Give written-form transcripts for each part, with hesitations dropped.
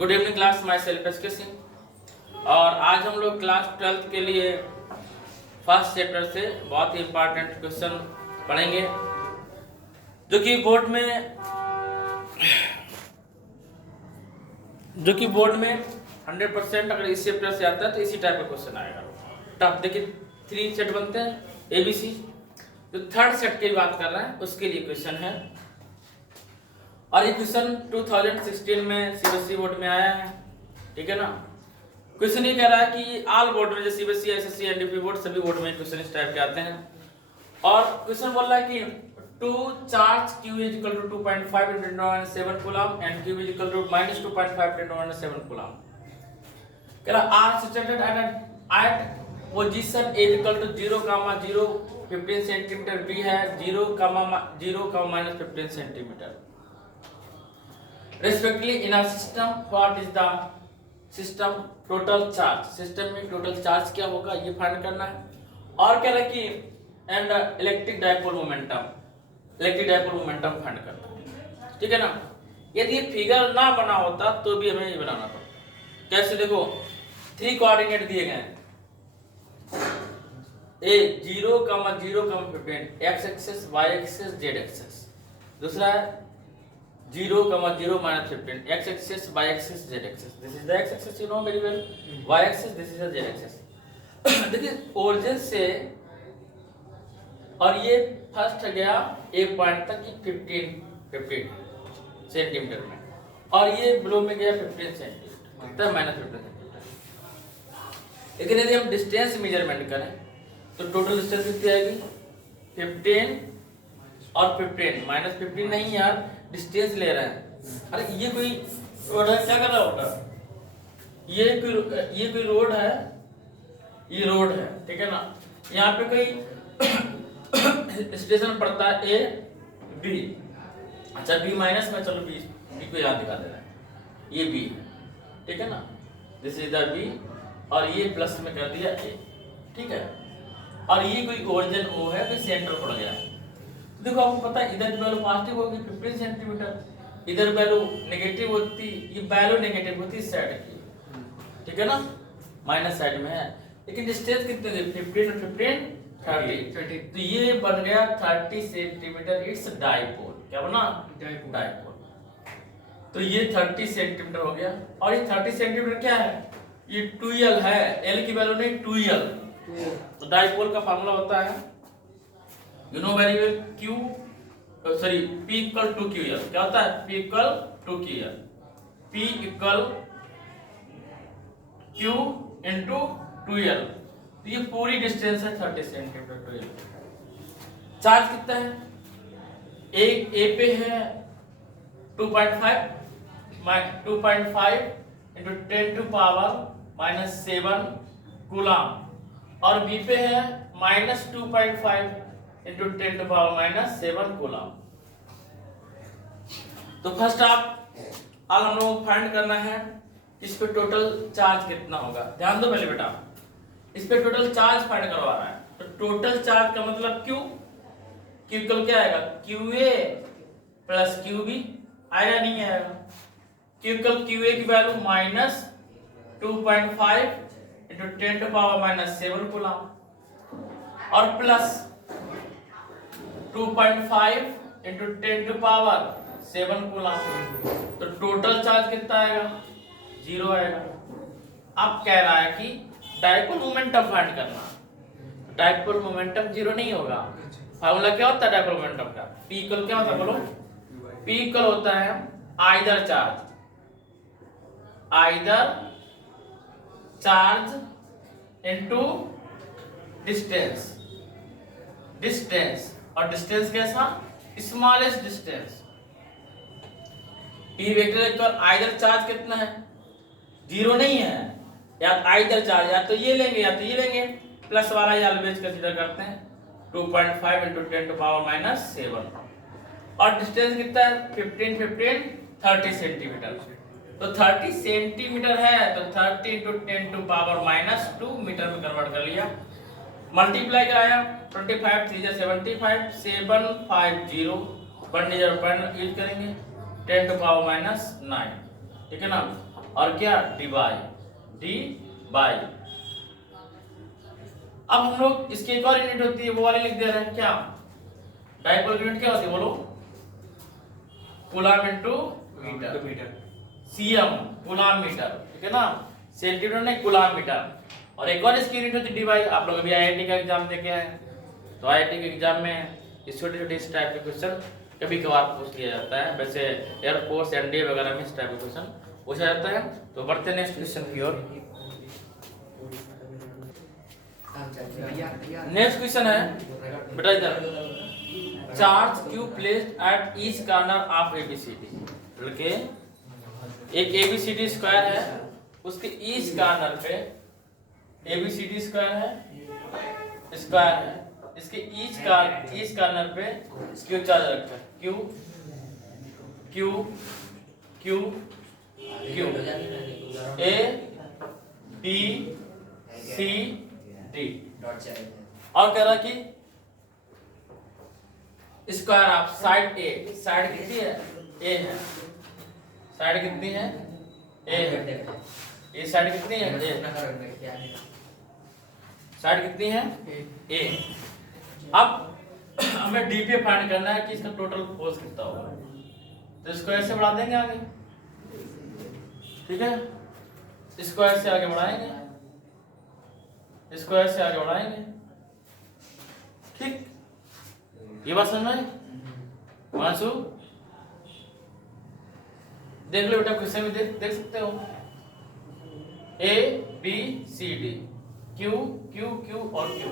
Good evening class, myself S K Singh. और आज हम लोग क्लास 12th के लिए फर्स्ट चैप्टर से बहुत ही इंपॉर्टेंट क्वेश्चन पढ़ेंगे जो कि बोर्ड में 100% अगर इस चैप्टर से आता है तो इसी टाइप का क्वेश्चन आएगा। टफ देखिए 3 सेट बनते हैं ABC, जो थर्ड सेट की बात कर रहे हैं उसके लिए क्वेश्चन है। और ये क्वेश्चन 2016 में CBSE बोर्ड में आया है, ठीक है ना। क्वेश्चन ये कह रहा है कि ऑल बोर्ड में, जैसे CBSE, SSC, NDP बोर्ड, सभी बोर्ड में क्वेश्चन इस टाइप के आते हैं। और क्वेश्चन बोल रहा है कि two charge Q is equal to 2.5 × 10⁻⁷ coulomb and Q is equal to -2.5 × 10⁻⁷ coulomb. कह रहा are situated at position A equal to 0, 0, 15 centimetre, B है 0, 0, -15 centimetre. Respectively in a system, what is the system total charge? System में total charge क्या होगा ये find करना है। और कह रहा है कि and electric dipole momentum find करना है, ठीक है ना। यदि ये फिगर ना बना होता तो भी हमें ये बनाना था। कैसे देखो, 3 कोऑर्डिनेट दिए गए हैं, A 0, 0, 15, x axis, y axis, z axis. दूसरा है 0, 0, -15, x axis, y axis, z axis. This is the x axis, you know very well. Y axis, this is the z axis. देखिए ओरिजिन से और ये first गया एक point तक कि 15 सेंटीमीटर में, और ये बिलो में गया 15 सेंटीमीटर, कितना -15 सेंटीमीटर। लेकिन यदि हम डिस्टेंस मेजरमेंट करें तो टोटल डिस्टेंस कितनी आएगी? 15 और 15 -15 नहीं यार, डिस्टेंस ले रहे हैं। अरे ये कोई रोड है, क्या कर रहा होगा? ये कोई रोड है, ये रोड है, ठीक है ना। यहाँ पे कोई स्टेशन पड़ता है A, B। अच्छा B माइनस में, चलो B को यहाँ दिखा दे रहा है, ये B है, ठीक है ना। दिस इज द B और ये प्लस में कर दिया A, ठीक है। और ये कोई ओरिजिन O है, कोई सेंटर पड़ गया। देखो आपको पता है इधर वैल्यू पॉजिटिव होगी 15 सेंटीमीटर, इधर वैल्यू नेगेटिव होती, ये वैल्यू नेगेटिव होती इस साइड की, ठीक है ना, माइनस साइड में है। लेकिन डिस्टेंस कितने थे? 15 और 15 30, तो ये बन गया 30 सेंटीमीटर। It's dipole. क्या बना? डाइपोल। तो ये 30 सेंटीमीटर हो गया। और ये 30 सेंटीमीटर क्या है? ये 2l है, l की वैल्यू नहीं 2l। तो डाइपोल का फार्मूला होता है, you know very well, P equal to QL। क्या होता है? P equal to QL, P equal Q into 2L। तो ये पूरी डिस्टेंस है 30 सेंटीमीटर टू L। चार्ज कितना है? A पे है 2.5 into 10⁻⁷ कूलम, और B पे है -2.5 into 10⁻⁷ कूलम। तो फर्स्ट ऑल हम लोग फाइंड करना है इस पे टोटल चार्ज कितना होगा। ध्यान दो पहले बेटा, इस पे टोटल चार्ज फाइंड करवा रहा है। तो टोटल चार्ज का मतलब Q इक्वल क्या आएगा? QA प्लस QB आएगा, नहीं आएगा? Q इक्वल QA की वैल्यू -2.5 into 10⁻⁷ कूलम और प्लस 2.5 into 10⁻⁷ कूलम। तो टोटल चार्ज कितना आएगा? 0 आएगा। अब कह रहा है कि डाइपोल मोमेंटम फाइंड करना। डाइपोल मोमेंटम 0 नहीं होगा। फार्मूला क्या होता है डाइपोल मोमेंटम का? P इक्वल क्या होता है बोलो? P इक्वल होता है आइदर चार्ज इनटू डिस्टेंस। और डिस्टेंस कैसा? Smallest distance. P vector equal either charge कितना है? 0 नहीं है, या आइदर चार्ज या तो ये लेंगे या तो ये लेंगे, प्लस वाला ये ऑलवेज कंसीडर करते हैं। 2.5 into 10⁻⁷। और डिस्टेंस कितना है? 15 30 सेंटीमीटर। तो 30 सेंटीमीटर है तो 30 into 10⁻⁻² मीटर में कन्वर्ट कर लिया, मल्टीप्लाई कराया 25 3 75 750 1 यूज करेंगे 10⁻⁹, ठीक है ना। और क्या डी बाई। अब हम लोग इसकी एक और यूनिट होती है वो वाली लिख दे रहे हैं, क्या डाइपोल की यूनिट क्या होती है बोलो, coulomb into metre, C M coulomb metre, ठीक है ना, सेंटीमीटर नहीं कूलम मीटर। और एक और इसकी यूनिट होती है डी बाई। आप लोग अभी आईआईटी का एग्जाम देके आए हैं, तो आईआईटी के एग्जाम में इस छोटे छोटे इस टाइप के क्वेश्चन कभी कभार पूछ लिया जाता है, वैसे एयरफोर्स एनडीए वगैरह में इस टाइप के क्वेश्चन पूछा जाता है। तो बढ़ते नेक्स्ट क्वेश्चन की ओर। नेक्स्ट क्वेश्चन है बेटा इधर, charge Q placed at each corner of A B C D, लड़के एक एबीसीडी स्क्वायर है, उसके ईच कॉर्नर पे एबीसीडी स्क्वायर है, इसके ईच कॉर्नर पे क्यू चार्ज रखा है, Q Q Q Q A B C D. और कह रहा कि square of side A, side कितनी है ए है, साइड कितनी है ए है, ये साइड कितनी है ए, साइड कितनी है ए। अब हमें डी पे फाइंड करना है कि इसका टोटल फोर्स कितना होगा, तो इसको ऐसे बढ़ा देंगे आगे, ठीक है, इसको ऐसे आगे बढ़ाएंगे, इसको ऐसे आगे बढ़ाएंगे, ठीक, ये बात समझ में मानसू, देख लो बेटा क्वेश्चन में देख सकते हो, A B C D, Q Q Q और क्यू।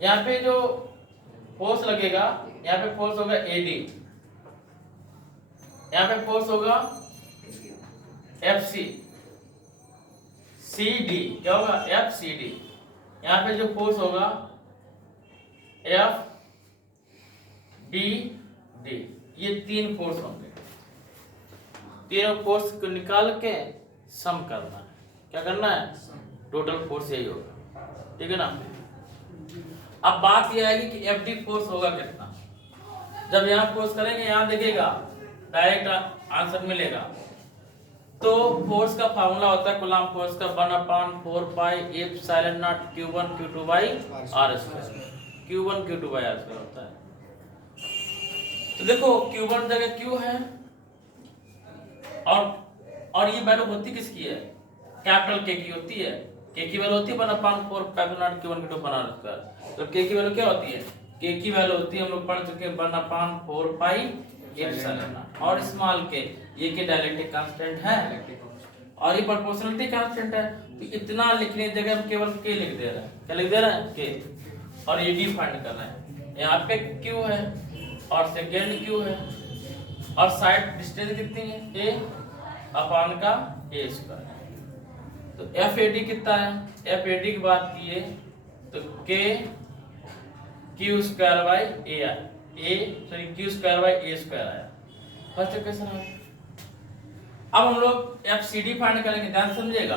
यहाँ पे जो फोर्स लगेगा, यहाँ पे फोर्स होगा एडी, यहाँ पे फोर्स होगा एफ सी, सी डी क्या होगा एफ सी डी, यहाँ पे जो फोर्स होगा एफ डी डी। ये तीन फोर्स होंगे, तीनों फोर्स को निकाल के सम करना है, क्या करना है, टोटल फोर्स यही होगा, ठीक है ना। अब बात यह आएगी कि एफ डी फोर्स होगा कितना, जब यहाँ फोर्स करेंगे यहाँ देखिएगा डायरेक्ट आंसर मिलेगा। तो फोर्स का फार्मूला होता है कूलम फोर्स का 1/4 pi epsilon not q1 q2 by r square, q1 q2 by r square होता है। तो देखो q1 जगह q है, और ये वैल्यू होती किसकी है, कैपिटल के की होती है, के की वैल्यू होती है 1/4 pi naught q1 q2 by r square. तो के की वैल्यू क्या होती है, के की वैल्यू होती है हम लोग पढ़ चुके हैं 1/4 पाई एप्सिलॉन, और स्मॉल के ये के डायलेक्ट्रिक कांस्टेंट है और ये प्रोपोर्शनलिटी कांस्टेंट है। तो इतना लिखने की जगह हम केवल के लिख दे रहे हैं, क्या लिख दे रहे हैं के, और ये डी फाइंड कर रहे हैं। यहाँ पे क्यू है और सेकेंड क्यू है, और साइड डिस्टेंस कितनी है ए अपॉन का ए स्क्वायर। तो एफ ए डी कितना है, एफ ए डी की बात की तो के Q square by Q square by A square आया, फर्स्ट इक्वेशन है। अब हम लोग एफ सी डी फाइंड करेंगे, ध्यान समझिएगा।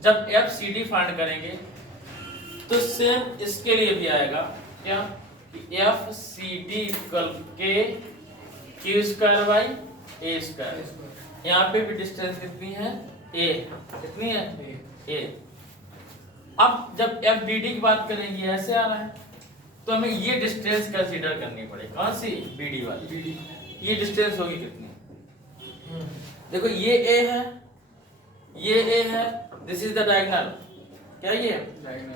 जब एफ सी डी फाइंड करेंगे तो सेम इसके लिए भी आएगा, क्या कि एफ सी डी इक्वल के Q square by A square. यहाँ पे भी डिस्टेंस कितनी है ए, कितनी है ए। अब जब एफ डी डी की बात करेंगे ऐसे आ रहा है, तो हमें ये डिस्टेंस कंसीडर करनी पड़ेगी, कौन सी बीडी वाली, ये डिस्टेंस होगी कितनी, देखो ये ए है, ये ए है, दिस इज द डायगोनल, क्या ये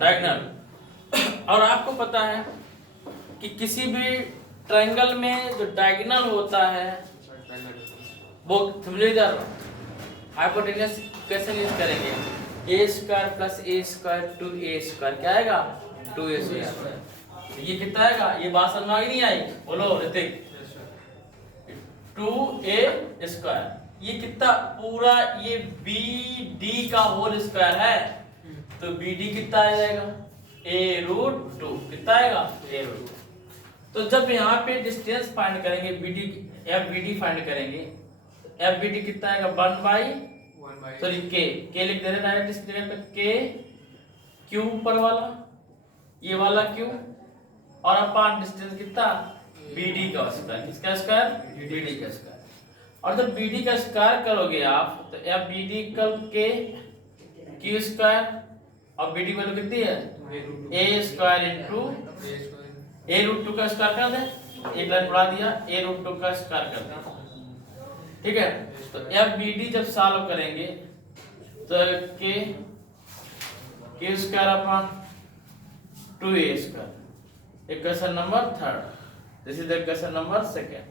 डायगोनल। और आपको पता है कि किसी भी ट्रायंगल में जो डायगोनल होता है वो समझिएगा, हाइपोटेन्यूस कैसे यूज करेंगे, a square plus a square two a square, क्या आएगा 2a स्क्वायर। ये कितना आएगा, ये बात समझ में नहीं आई, बोलो ऋतिक, 2a स्क्वायर। ये कितना पूरा ये बी डी का होल स्क्वायर है, तो बी डी कितना आ जाएगा a√2, कितना आएगा a√2। तो जब यहाँ पे डिस्टेंस फाइंड करेंगे B D, F B D find करेंगे, एफ बी डी कितना आएगा 1 सॉरी के लिख दे रहे डायरेक्ट इस जगह पे, के क्यू ऊपर वाला, ये वाला क्यू, और अपान डिस्टेंस कितना बीडी का स्क्वायर, किसका स्क्वायर बीडी का स्क्वायर। और जब बी डी का स्क्वायर करोगे आप तो एफ बी डी इक्वल के क्यू स्क्वायर, और बी डी वैल्यू कितनी है ए स्क्वायर इंटू ए रूट टू का स्क्वायर कर दे, एक लाइन बढ़ा दिया, ए रूट टू का स्क्वायर कर दिया, ठीक है। तो एफ बी डी जब सॉल्व करेंगे तो के Q square upon 2a square, equation number 3, this is equation number 2,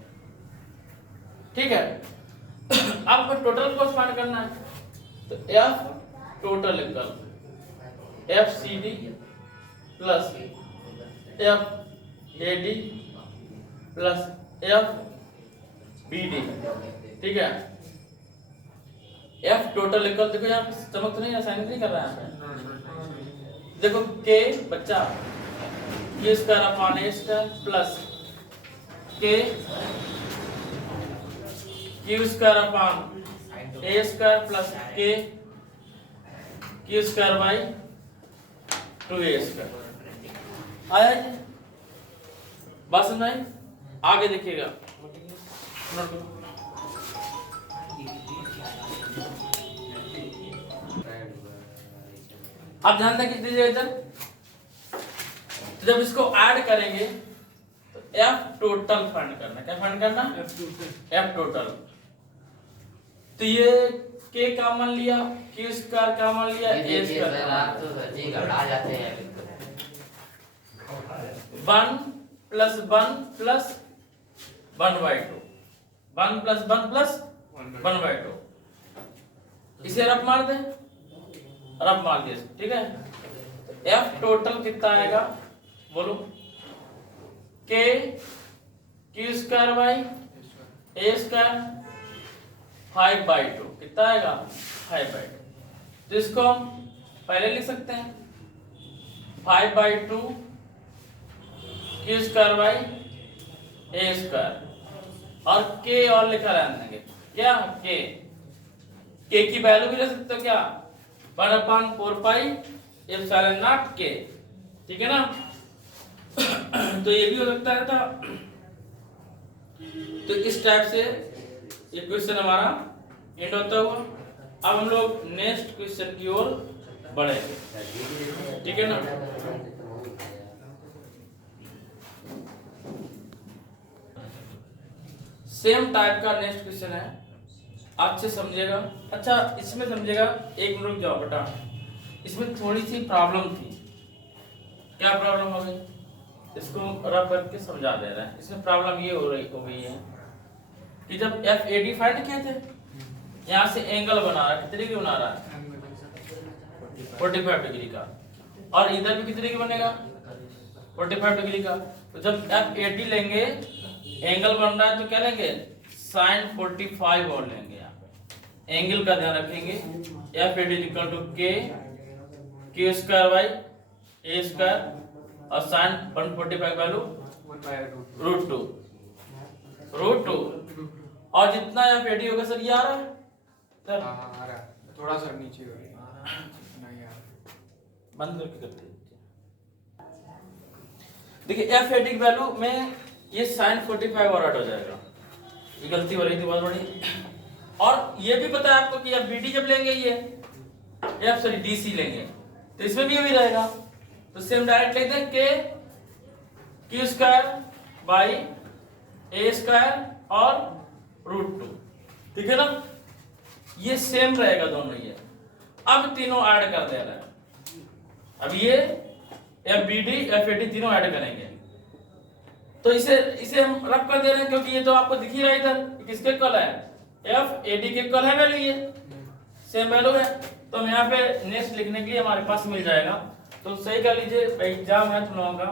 ठीक है। अब टोटल कॉस्ट फाइंड करना है, तो F total equal F C D plus F A D plus F B D, ठीक है। एफ टोटल इक्वल, देखो यहाँ चमक तो नहीं, असाइन नहीं कर रहा है, देखो के बच्चा के square upon a square plus के Q square upon a square plus के Q square by 2a square. आया जी, बात समझ आई? आगे देखिएगा, आप ध्यान दीजिए इधर, जब इसको ऐड करेंगे तो एफ टोटल फाइंड करना, क्या फाइंड करना? F total. तो ये के कॉमन लिया, क्यू स्क्वायर कॉमन लिया, ए स्क्वायर, आप तो सच्ची घबरा जाते हैं। 1 प्लस 1 प्लस 1/2, 1 प्लस 1 प्लस 1/2, इसे रफ मार दे, रफ मार दिया, ठीक है। एफ टोटल कितना आएगा बोलो? के Q square by A square 5/2, कितना आएगा? 5/2। तो इसको हम पहले लिख सकते हैं 5/2 Q square by A square, और के और लिखा रहने देंगे, क्या के की वैल्यू भी ले सकते हो, क्या 1/4 पाई एप्सिलॉन नॉट के, ठीक है ना। तो ये भी हो सकता है था। तो इस टाइप से ये क्वेश्चन हमारा एंड होता हुआ। अब हम लोग नेक्स्ट क्वेश्चन की ओर बढ़ेंगे, ठीक है ना। सेम टाइप का नेक्स्ट क्वेश्चन है, अच्छे समझिएगा। अच्छा इसमें समझिएगा, एक मिनट रुक जाओ बेटा, इसमें थोड़ी सी प्रॉब्लम थी। क्या प्रॉब्लम हो गई, इसको रफ करके समझा दे रहे हैं। इसमें प्रॉब्लम ये हो गई है कि जब एफ ए डी फाइंड किए थे, यहाँ से एंगल बना रहा है, कितने डिग्री बना रहा है? 45 डिग्री का, और इधर भी कितने डिग्री बनेगा? 45 डिग्री का। तो जब एफ ए डी लेंगे, एंगल बन रहा है, तो क्या लेंगे? sin 45 और लेंगे। यहाँ पे एंगल का ध्यान रखेंगे, F A D equal to k Q square by A square, और sin 145 वैल्यू √2, और जितना यहाँ पे डी होगा सर, ये आ रहा है सर, आ रहा है थोड़ा सा नीचे नहीं आ रहा, बंद करके करते हैं। देखिए एफ ए डी की वैल्यू में ये sin 45 और ऐड हो जाएगा, ये गलती हो रही थी बहुत बड़ी। और ये भी पता है आपको कि एफ बी डी जब लेंगे, ये एफ सॉरी डी सी लेंगे, तो इसमें भी वही रहेगा। तो सेम डायरेक्ट लिख दें के Q square by A square और √2, ठीक है ना। ये सेम रहेगा दोनों। ये अब तीनों ऐड कर दे रहे हैं, अब ये F B D F A D तीनों ऐड करेंगे, तो इसे हम रख कर दे रहे हैं, क्योंकि ये तो आपको दिख ही रहा है इधर किसके इक्वल है, एफ ए डी के इक्वल है वैल्यू, ये सेम वैल्यू है। तो हम यहाँ पे नेक्स्ट लिखने के लिए हमारे पास मिल जाएगा। तो सही कर लीजिए, एग्जाम है तुम लोगों का,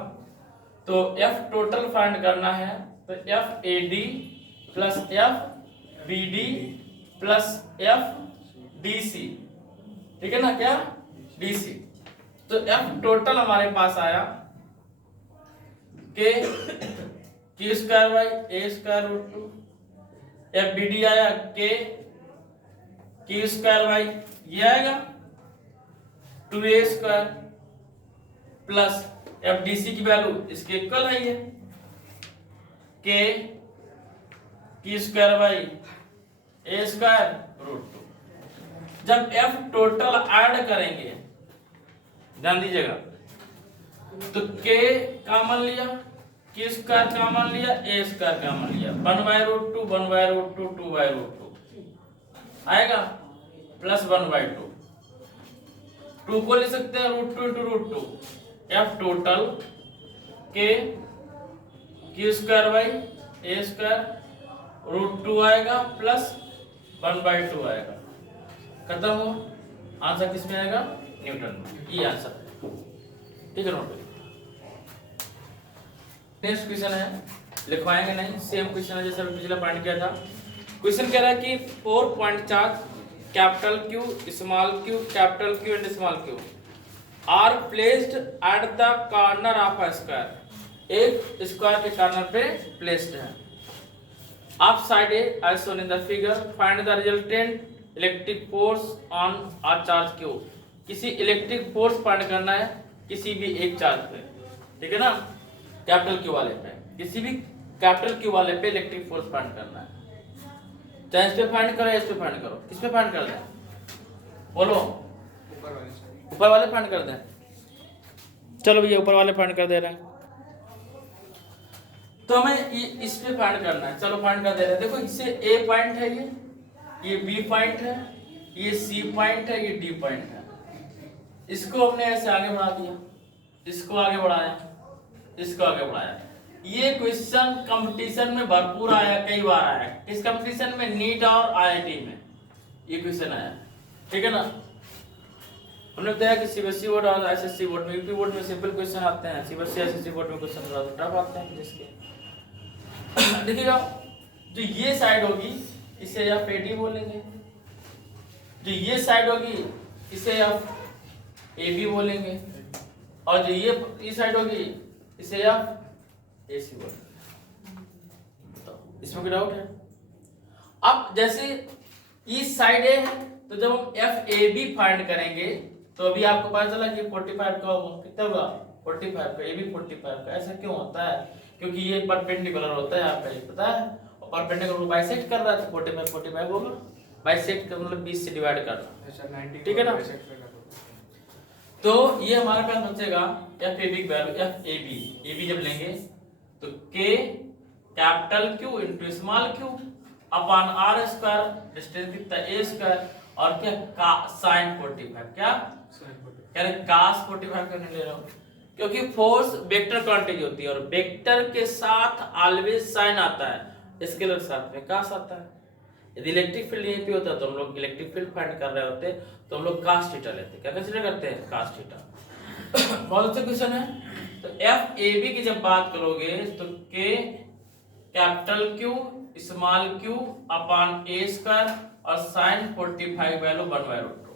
तो एफ टोटल फाइंड करना है, तो F A D plus F B D plus F D C, ठीक है ना, क्या डी सी। तो एफ टोटल हमारे पास आया K Q square by A square √2, F B D आया के क्यू स्क्वायर बाई ये आएगा 2a square plus F D C की वैल्यू इसके इक्वल है, ये K Q square by A square root 2। जब एफ टोटल ऐड करेंगे, ध्यान दीजिएगा, तो के कॉमन लिया, के स्क्वायर कॉमन लिया, ए स्क्वायर कॉमन लिया, 1/√2 1/√2 2/√2 आएगा, प्लस 1/2। 2 को ले सकते हैं √2 × √2, एफ टोटल के Q square by A square √2 आएगा, प्लस 1/2 आएगा। खत्म हो, आंसर किस में आएगा? न्यूटन में। ये आंसर है, ठीक है। नोट करिए। नेक्स्ट क्वेश्चन है, लिखवाएंगे नहीं, सेम क्वेश्चन है जैसे पिछला पॉइंट किया था। क्वेश्चन कह रहा है कि 4 point charge capital Q, small Q, capital Q and small Q are placed at the corner of a square. एक स्क्वायर के कॉर्नर पे प्लेस्ड है। Of side A as shown in the figure, find the resultant electric force on a charge Q. किसी electric force find करना है किसी भी एक चार्ज पे, ठीक है ना, कैपिटल क्यू वाले पे, किसी भी कैपिटल क्यू वाले पे इलेक्ट्रिक फोर्स फाइंड करना है। चाहे इस पे फाइंड करो या इस पे फाइंड करो, किस पे फाइंड कर दें? बोलो, ऊपर वाले फाइंड कर दें। चलो भैया ऊपर वाले फाइंड कर दे रहे हैं, तो हमें इस पे फाइंड करना है। चलो फाइंड कर दे रहे हैं। देखो इससे ए पॉइंट है, ये बी पॉइंट है, ये सी पॉइंट है, ये डी पॉइंट है। इसको हमने ऐसे आगे बढ़ा दिया, इसको आगे बढ़ाया, इसको आगे बढ़ाया। ये क्वेश्चन कंपटीशन में भरपूर आया, कई बार आया। इस कंपटीशन में नीट और आईआईटी में ये क्वेश्चन आया, ठीक है ना। हमने बताया कि सीबीएसई बोर्ड और एसएससी बोर्ड में, यूपी बोर्ड में सिंपल क्वेश्चन आते हैं, सीबीएसई एसएससी बोर्ड में क्वेश्चन थोड़ा टफ आते हैं जिसके। देखिएगा, जो ये साइड होगी इसे आप एडी बोलेंगे, जो ये साइड होगी इसे आप एबी बोलेंगे, और जो ये साइड होगी इसे आप एसी बोलेंगे। तो इसमें कोई डाउट है? अब जैसे इस साइड ए है, तो जब हम एफ ए बी फाइंड करेंगे तो अभी आपको पता चला कि 45 का कितना होगा, 45 का, ए बी 45 का। ऐसा क्यों होता है? क्योंकि ये परपेंडिकुलर होता है, आपको ये पता है, और परपेंडिकुलर को बाइसेक्ट कर रहा है, तो 45 होगा। बाइसेक्ट का मतलब 20 से डिवाइड करना, ठीक है ना। तो ये हमारे पास बचेगा एफ ए बी की वैल्यू, एफ ए बी जब लेंगे तो के capital Q into small Q upon R square, distance कितना ए स्क्वायर, और क्या का साइन 45, क्या कह रहे कास 45 करने ले रहा हूं, क्योंकि फोर्स वेक्टर क्वांटिटी होती है और वेक्टर के साथ ऑलवेज साइन आता है, स्केलर साथ में कास आता है। यदि इलेक्ट्रिक फील्ड यहीं पे होता तो हम लोग इलेक्ट्रिक फील्ड फाइंड कर रहे होते तो हम लोग कास थीटा लेते। क्या कंसीडर करते हैं? Cos theta. बहुत अच्छा क्वेश्चन है। तो एफ ए बी की जब बात करोगे तो के capital Q small Q upon a square और साइन 45 वैल्यू 1/√2।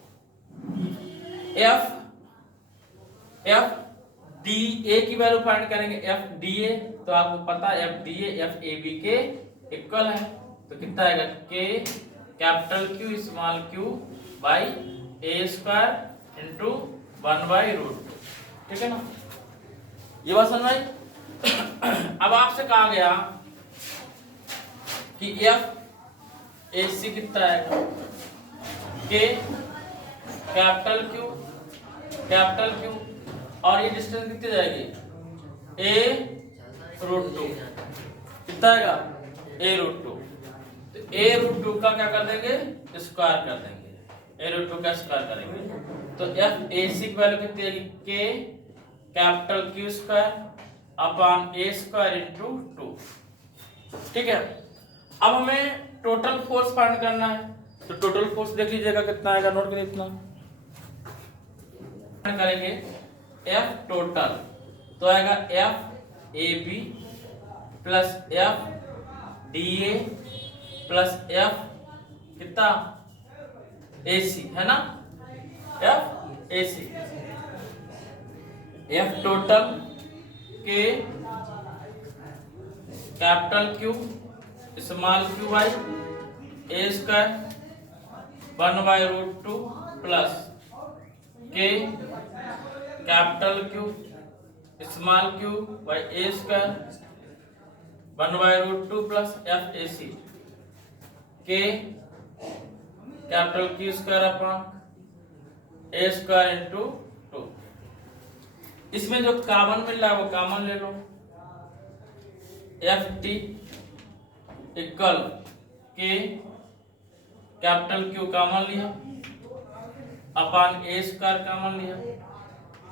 एफ डी ए की वैल्यू फाइंड करेंगे, एफ डी ए, तो आपको पता है F D F A B के इक्वल है, तो कितना आएगा? के capital Q small Q by A square into 1/√2, ठीक है ना। ये बात समझ में? अब आपसे कहा गया कि एफ ए सी कितना आएगा? के कैपिटल क्यू और ये डिस्टेंस कितनी जाएगी? a√2, कितना आएगा? a√2। तो a√2 का क्या कर देंगे? स्क्वायर कर देंगे, a√2 का स्क्वायर करेंगे। तो एफ ए सी की वैल्यू कितनी आएगी? के capital Q square upon a square into 2, ठीक है। अब हमें टोटल फोर्स फाइंड करना है, तो टोटल फोर्स देख लीजिएगा कितना आएगा, नोट करिए। इतना करेंगे एफ टोटल, तो आएगा F A B plus F D A plus F कितना? ए सी, है ना, F A C. F total k capital Q small Q by A square 1/√2 plus k capital Q small Q by A square 1/√2 plus F A C, k capital Q square upon a square into 2। इसमें जो common मिल रहा है वो common ले लो। F T equal के capital Q common लिया upon a square common लिया,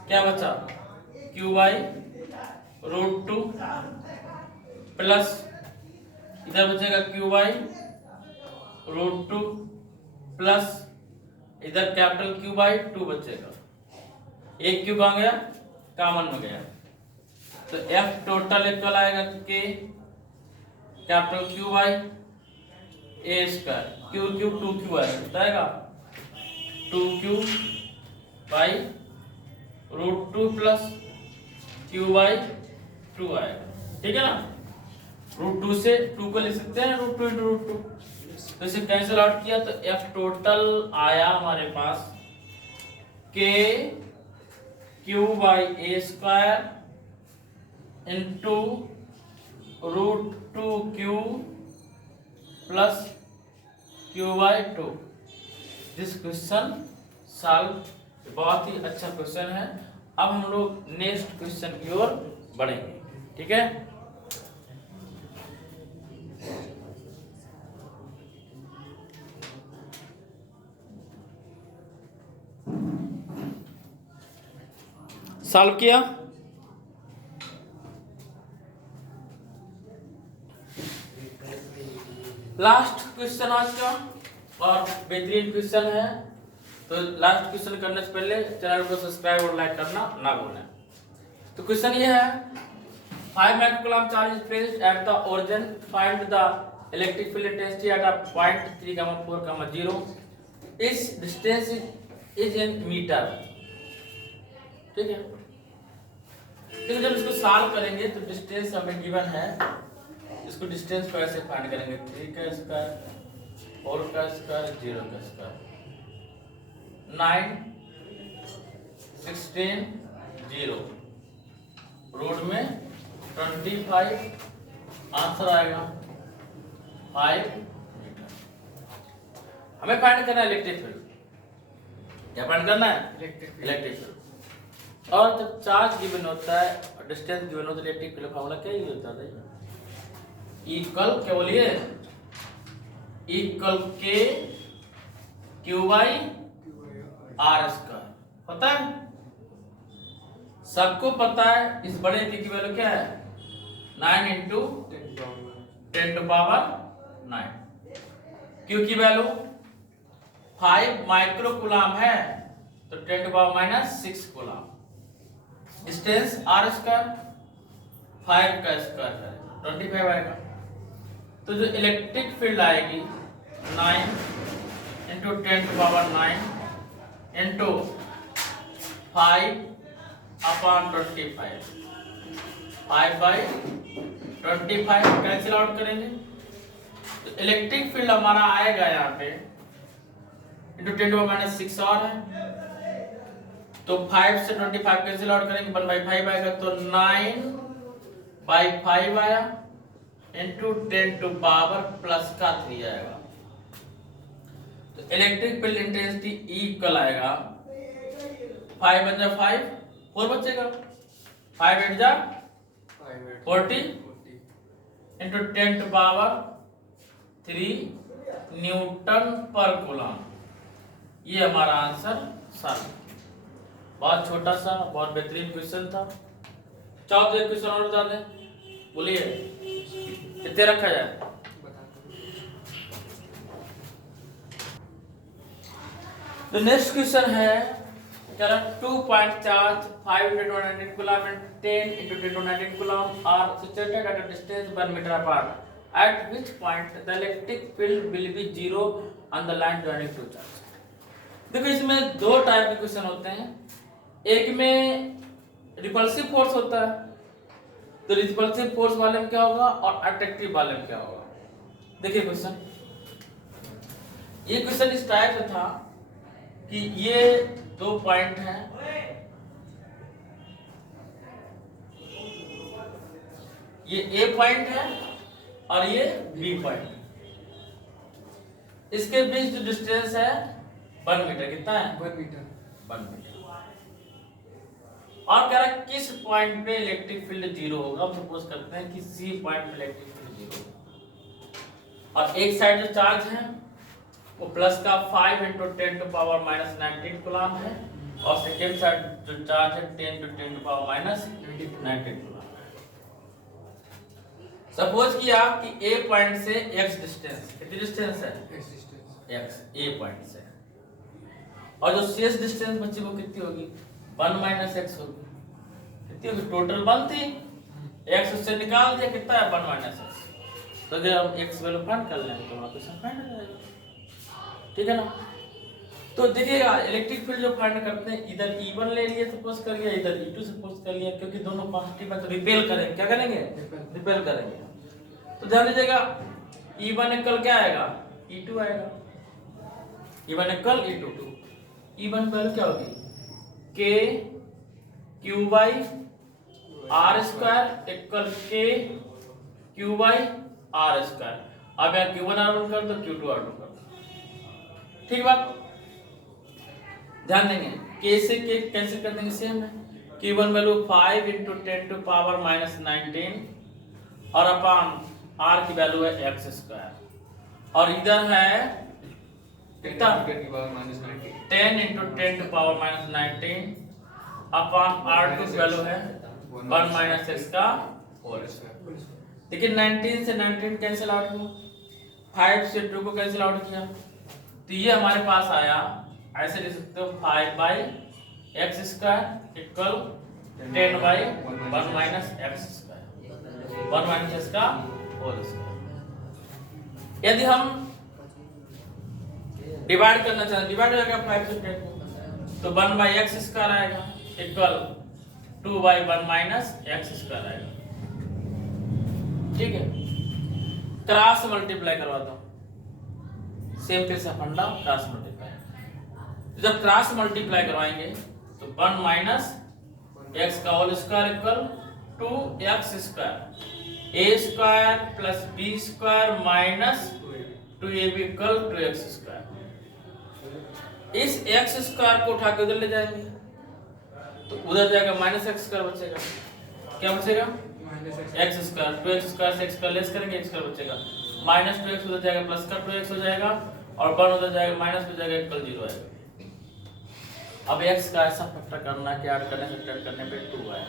क्या बचा क्यू बाई रूट 2 प्लस इधर बचेगा क्यू बाई रूट 2 प्लस इधर कैपिटल क्यू बाई 2 बचेगा। एक क्यू कहाँ गया, कॉमन में गया, तो एफ टोटल इक्वल आएगा के capital Q by A square, Q Q 2q आएगा 2q by root 2 plus Q by 2 आएगा। ठीक है ना, रूट 2 से 2 को लिख सकते हैं रूट 2 इंटू रूट 2, तो इसे कैंसिल आउट किया तो एफ टोटल आया हमारे पास K Q by A square into root 2q plus Q by 2। This question solve. बहुत ही अच्छा क्वेश्चन है। अब हम लोग नेक्स्ट क्वेश्चन की ओर बढ़ेंगे। ठीक है, सॉल्व किया। लास्ट क्वेश्चन आज का और बेहतरीन क्वेश्चन है, तो लास्ट क्वेश्चन करने से पहले चैनल को सब्सक्राइब और लाइक करना ना भूलें। तो क्वेश्चन ये है 5 microcoulomb charge is placed at the origin, find the electric field intensity at a point 3,4,0। इस डिस्टेंस इज इन मीटर। ठीक है, लेकिन जब इसको सॉल्व करेंगे तो डिस्टेंस हमें गिवन है, इसको डिस्टेंस को ऐसे फाइंड करेंगे 3 का स्क्वायर 4 का स्क्वायर 0 का स्क्वायर 9 16 0 रूट में 25 आंसर आएगा 5 मीटर। हमें फाइंड करना है इलेक्ट्रिक फील्ड। क्या फाइंड करना है, इलेक्ट्रिक फील्ड। और जब चार्ज गिवन होता है और डिस्टेंस गिवन होता है, इलेक्ट्रिक फील्ड फॉर्मूला क्या यूज होता है, इक्वल क्या बोलिए, इक्वल के क्यू बाई आर स्क्वायर होता है। सबको पता है इस बड़े के की वैल्यू क्या है 9 इंटू 10 टू पावर 9। क्यू की वैल्यू 5 माइक्रोकूलम है तो 10 to power -6 coulomb. Distance R square 5 का स्क्वायर है 25 आएगा। तो जो इलेक्ट्रिक फील्ड आएगी 9 into 10 to power 9 into 5 upon 25, 5 by 25 cancel out करेंगे तो इलेक्ट्रिक फील्ड हमारा आएगा यहाँ पे इंटू 10 टू पावर -6 और है, तो 5 से 25 कैंसिल आउट करेंगे 1/5 आएगा, तो 9/5 आया इंटू 10 टू पावर प्लस का 3 आएगा। तो इलेक्ट्रिक फील्ड इंटेंसिटी इक्वल आएगा 5 बन जा 5 4 बचेगा 5 8 जा 40 इंटू 10 टू पावर 3 न्यूटन पर कूलम। ये हमारा आंसर सॉल्व। बहुत छोटा सा बहुत बेहतरीन क्वेश्चन था। चाहो तो एक क्वेश्चन और बता दें, बोलिए कितने रखा जाए। तो नेक्स्ट क्वेश्चन है क्या, 2 point charge 5 into 100 coulomb and 10 into 10 to 19 coulomb are situated at a distance 1 meter apart. At which point the electric field will be zero on the line joining two charges? देखो इसमें दो type के question होते हैं। एक में repulsive force होता है, तो रिपल्सिव फोर्स वाले में क्या होगा और अट्रैक्टिव वाले में क्या होगा। देखिए क्वेश्चन, ये क्वेश्चन इस टाइप से था कि ये दो पॉइंट हैं, ये ए पॉइंट है और ये बी पॉइंट। इसके बीच जो डिस्टेंस है 1 मीटर, कितना है 1 मीटर। 1 मीटर। और कह रहा है किस पॉइंट पे इलेक्ट्रिक फील्ड जीरो होगा। हम सपोज करते हैं कि सी पॉइंट पे इलेक्ट्रिक फील्ड जीरो होगा और एक साइड जो चार्ज है वो प्लस का 5 × 10⁻⁻19 कूलम है और सेकेंड साइड जो चार्ज है 10 × 10⁻⁻19 कूलम। सपोज किया कि ए पॉइंट से x डिस्टेंस, कितनी डिस्टेंस है x, ए पॉइंट से, और जो शेष डिस्टेंस बची वो कितनी होगी 1 - x होगी। कितनी होगी टोटल 1 थी, x उससे निकाल दिया, कितना है 1 - x। तो अगर हम x वैल्यू फाइंड कर लेंगे तो वहां पे सब फाइंड हो जाएगा, ठीक है ना। तो देखिएगा इलेक्ट्रिक फील्ड जो फाइंड करते हैं इधर E1 ले लिए सपोज कर लिया, इधर E2 सपोज कर लिया, क्योंकि दोनों पॉजिटिव है तो रिपेल करेंगे, क्या करेंगे रिपेल करेंगे। तो ध्यान दीजिएगा E1 इक्वल क्या आएगा E2 आएगा, E1 equal E2। E1 value क्या होगी K Q/R² equal K Q/R²। अब यहाँ Q1 R1 कर दो, Q2 R2 कर दो, ठीक बात। ध्यान देंगे K से K कैंसिल कर देंगे, सेम है। Q1 वैल्यू 5 × 10⁻⁻19 और अपॉन R की वैल्यू है x², और इधर है कितना 10 × 10⁻⁻19 अपॉन R2 की वैल्यू है 1 - x का होल स्क्वायर। देखिए 19 से 19 कैंसिल आउट हुआ, 5 से 2 को कैंसिल आउट किया, तो ये हमारे पास आया, ऐसे लिख सकते हो 5/x² इक्वल 10/1 - x², 1 - x का होल स्क्वायर। यदि हम डिवाइड करना चाहें, डिवाइड हो जाएगा 5 से 10 को, तो 1/x² आएगा इक्वल 2/1 - x² आएगा, ठीक है। क्रॉस मल्टीप्लाई करवाता हूं, सेम पे से फंडा क्रॉस मल्टीप्लाई। जब क्रॉस मल्टीप्लाई करवाएंगे तो 1 - x का whole square equal 2x², a² + b² - 2ab equal 2x²। इस x² को उठा के उधर ले जाएंगे तो उधर जाएगा -x² बचेगा, क्या बचेगा x², 2x² से x² लेस करेंगे, x² बचेगा, -2x उधर जाएगा, प्लस का 2x हो जाएगा, और 1 उधर जाएगा, माइनस हो जाएगा, इक्वल 0 आएगा। अब x का ऐसा फैक्टर करना है कि ऐड करने सब्ट्रैक्ट करने पे 2 आए,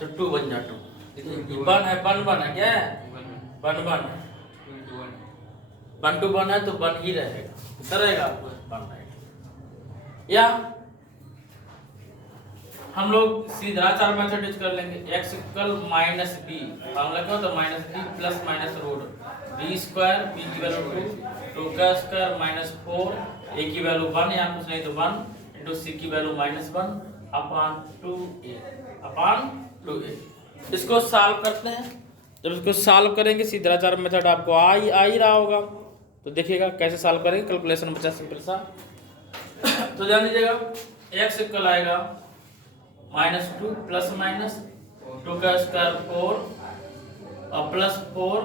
तो 2 बन जा 2। देखिए 1 है, 1 है, क्या है 1 1 1 2 1 है, तो 1 ही रहेगा, कितना रहेगा 1 रहेगा। या हम लोग सीधा 4 मेथड यूज कर लेंगे, x इक्वल -b, फॉर्मूला क्या होता है -b plus minus root b², b की वैल्यू 2 का स्क्वायर -4, a की वैल्यू 1 या कुछ नहीं तो 1 इनटू c की वैल्यू -1 अपॉन 2a। इसको सॉल्व करते हैं। जब इसको सॉल्व करेंगे सीधा 4 मेथड आपको आ ही रहा होगा, तो देखिएगा कैसे सॉल्व करेंगे, कैलकुलेशन बचा सिंपल सा। तो जान लीजिएगा x इक्वल आएगा -2 प्लस माइनस 2 का स्क्वायर 4 और प्लस 4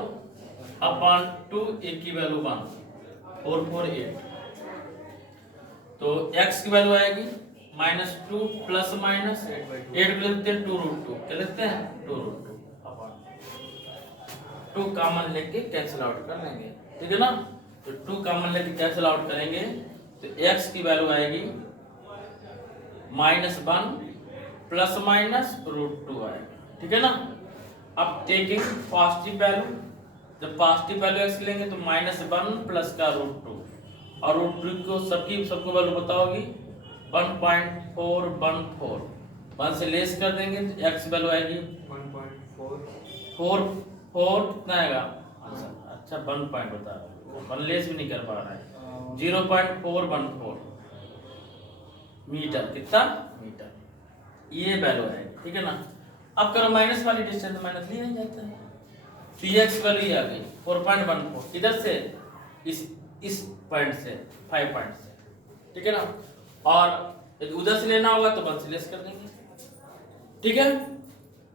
अपॉन 2 a की वैल्यू 1 4 4 8, तो x की वैल्यू आएगी -2 प्लस माइनस 8 को लिखते हैं 2√2, क्या लिखते हैं 2√2 अपॉन 2 कॉमन लेके कैंसिल आउट कर लेंगे, ठीक है ना। तो 2 कॉमन लेके कैंसिल आउट करेंगे तो x की वैल्यू आएगी -1 प्लस माइनस √2 आएगा, ठीक है ना। अब टेकिंग पॉजिटिव वैल्यू, जब पॉजिटिव वैल्यू x लेंगे तो -1 प्लस का √2, और √2 को सबको वैल्यू बताओगी 1.414, 1 से लेस कर देंगे तो x वैल्यू आएगी 1.44 कितना आएगा, अच्छा 1 पॉइंट बता रहा हूँ, 1 लेस भी नहीं कर पा रहा है, 0.414 मीटर, कितना मीटर, ये वैल्यू है, ठीक है ना। अब करो माइनस वाली डिस्टेंस, माइनस लिया नहीं जाता है, तो ये x वैल्यू आ गई 4.14, इधर से इस पॉइंट से 5 पॉइंट से, ठीक है ना। और यदि उधर से लेना होगा तो 1 से लेस कर देंगे, ठीक है।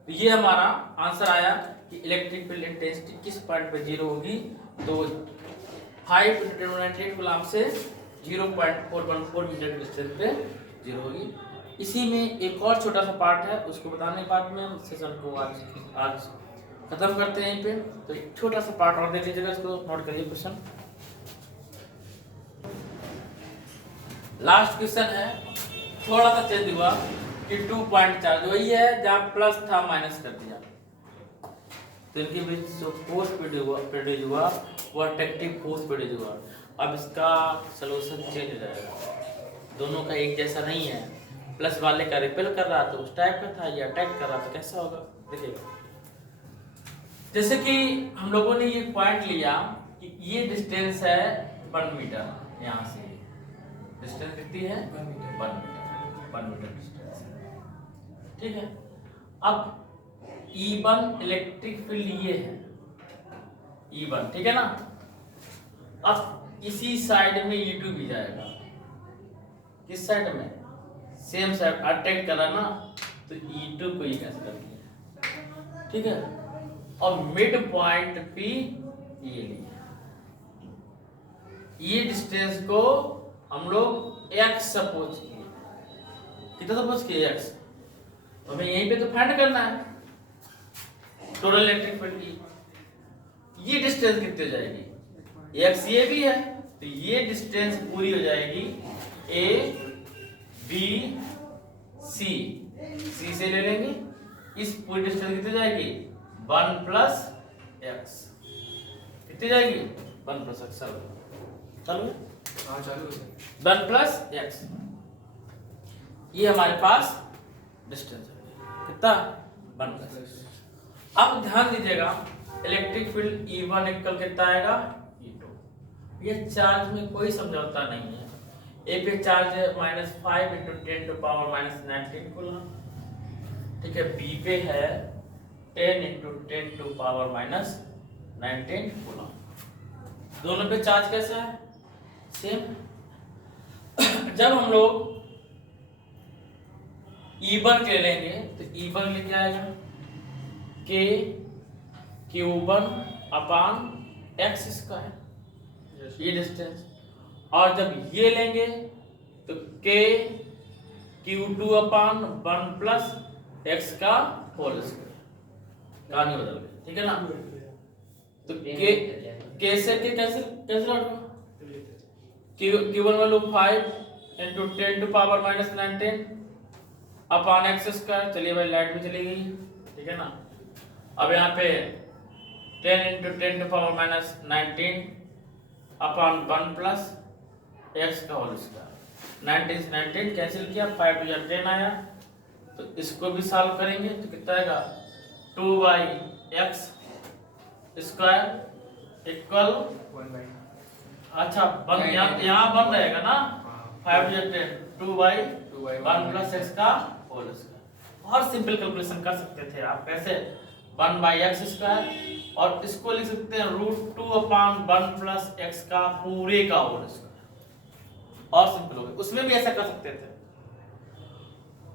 तो ये हमारा आंसर आया कि इलेक्ट्रिक फील्ड इंटेंसिटी किस पॉइंट पे 0 होगी, तो 5 × 10⁻⁸ कूलम से 0.414 मीटर की डिस्टेंस पे 0 होगी। इसी में एक और छोटा सा पार्ट है, उसको बताने के बाद में हम सेशन को आज खत्म करते हैं यहीं पे। तो एक छोटा सा पार्ट और देख लीजिएगा, इसको नोट करिए। क्वेश्चन लास्ट क्वेश्चन है, थोड़ा सा चेंज हुआ कि 2 पॉइंट चार्ज वही है, जहाँ प्लस था माइनस कर दिया, तो इनके बीच जो फोर्स प्रोड्यूस हुआ वो अट्रैक्टिव फोर्स प्रोड्यूस हुआ। अब इसका सलूशन चेंज हो जाएगा, दोनों का एक जैसा नहीं है। प्लस वाले का रिपेल कर रहा तो उस टाइप का था, ये अटैक कर रहा तो कैसा होगा देखिएगा। जैसे कि हम लोगों ने ये पॉइंट लिया कि ये डिस्टेंस है 1 मीटर, यहाँ से डिस्टेंस कितनी है 1 मीटर डिस्टेंस, ठीक है। अब E1 इलेक्ट्रिक फील्ड ये है E1, ठीक है ना। अब इसी साइड में E2 भी जाएगा, किस साइड में, सेम साइड अटैक करा ना, तो E2 को ये कैसे कर दिया, ठीक है। और मिड पॉइंट पे ये लिया, ये डिस्टेंस को हम लोग x सपोज किए, कितना सपोज किए x, तो हमें यहीं पे तो फाइंड करना है टोटल इलेक्ट्रिक फील्ड की। ये डिस्टेंस कितनी हो जाएगी, x ये भी है, तो ये डिस्टेंस पूरी हो जाएगी a b c, c से ले लेंगे, इस पूरी डिस्टेंस कितनी हो जाएगी 1 + x, कितनी जाएगी 1 + x। चलो हाँ चालू है 1 + x, ये हमारे पास डिस्टेंस है कितना 1 + x। अब ध्यान दीजिएगा, इलेक्ट्रिक फील्ड E1 इक्वल कितना आएगा E2। ये चार्ज में कोई समझौता नहीं है, ए पे चार्ज है -5 × 10⁻⁻19 कूलम, ठीक है। बी पे है 10 × 10⁻⁻19 कूलम। दोनों पे चार्ज कैसा है सेम। जब हम लोग E1 ले लेंगे तो E1 लेके आएगा K Q1/x², ये डिस्टेंस। और जब ये लेंगे तो K Q2/1 + x² कहानी बदल गई, ठीक है ना। तो K से के कैंसिल आउट होगा, Q1 वैल्यू 5 × 10⁻⁻19 अपॉन x²। चलिए भाई लाइट भी चली गई, ठीक है ना। अब यहाँ पे 10 × 10⁻⁻19 अपॉन 1 + x²। 19 से 19 कैंसिल किया, 5 × 10 आया, तो इसको भी सॉल्व करेंगे तो कितना आएगा 2/x² इक्वल 1/, अच्छा यहाँ बन रहेगा ना 5 × 10 2/1 + x²। और सिंपल कैलकुलेशन कर सकते थे आप, कैसे 1/x², और इसको लिख सकते हैं √2/1 + x का पूरे का होल स्क्वायर। और सिंपल हो गया, उसमें भी ऐसा कर सकते थे।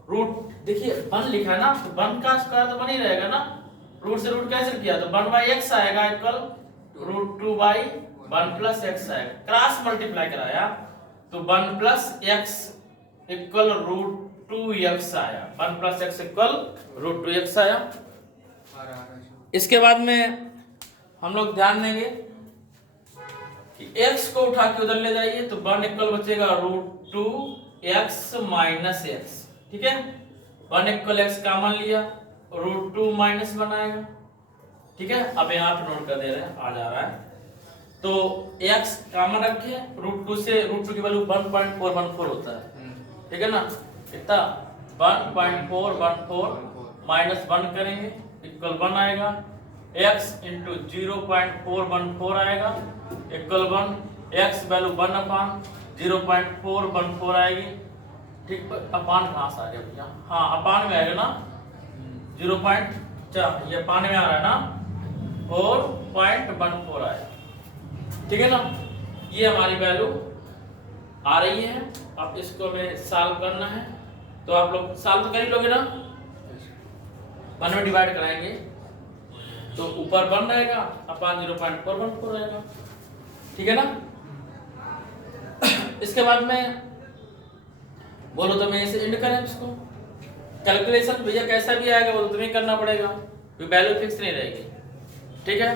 रूट देखिए 1 लिखा है ना, तो 1 का स्क्वायर तो बन ही रहेगा ना, रूट से रूट कैंसिल किया तो 1/x आएगा इक्वल √2/1 + x आएगा। क्रॉस मल्टीप्लाई कराया तो 1 + x इक्वल √2x आया, 1 + x इक्वल √2x आया। इसके बाद में हम लोग ध्यान देंगे कि x को उठा के उधर ले जाइए तो 1 इक्वल बचेगा √2x - x, ठीक है। 1 इक्वल x कॉमन लिया, √2 - 1 बनाएगा, ठीक है। अब यहाँ पे नोट कर दे रहे हैं, आ जा रहा है, तो x कॉमन रखे, √2 से √2 की वैल्यू 1.414 होता है, ठीक है ना। कितना 1.414 - 1 करेंगे इक्वल 1 आएगा, x × 0.414 आएगा इक्वल 1, x वैल्यू 1/0.414 आएगी, ठीक। अपान कहाँ से आ गया भैया, हाँ अपान में आएगा ना 0. ये अपान में आ रहा है ना 4.14 आएगा, ठीक है ना। ये हमारी वैल्यू आ रही है। अब इसको हमें सॉल्व करना है, तो आप लोग सॉल्व तो कर ही लोगे ना, 1 में डिवाइड कराएंगे तो ऊपर 1 रहेगा, अपान 0.414 रहेगा, ठीक है ना। इसके बाद में बोलो तो मैं इसे इंड करें इसको। कैलकुलेशन भैया कैसा भी आएगा वो तो तुम्हें करना पड़ेगा, क्योंकि वैल्यू फिक्स नहीं रहेगी। ठीक है,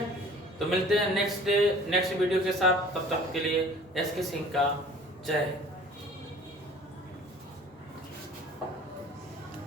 तो मिलते हैं नेक्स्ट वीडियो के साथ। तब तक के लिए एस के सिंह का जय।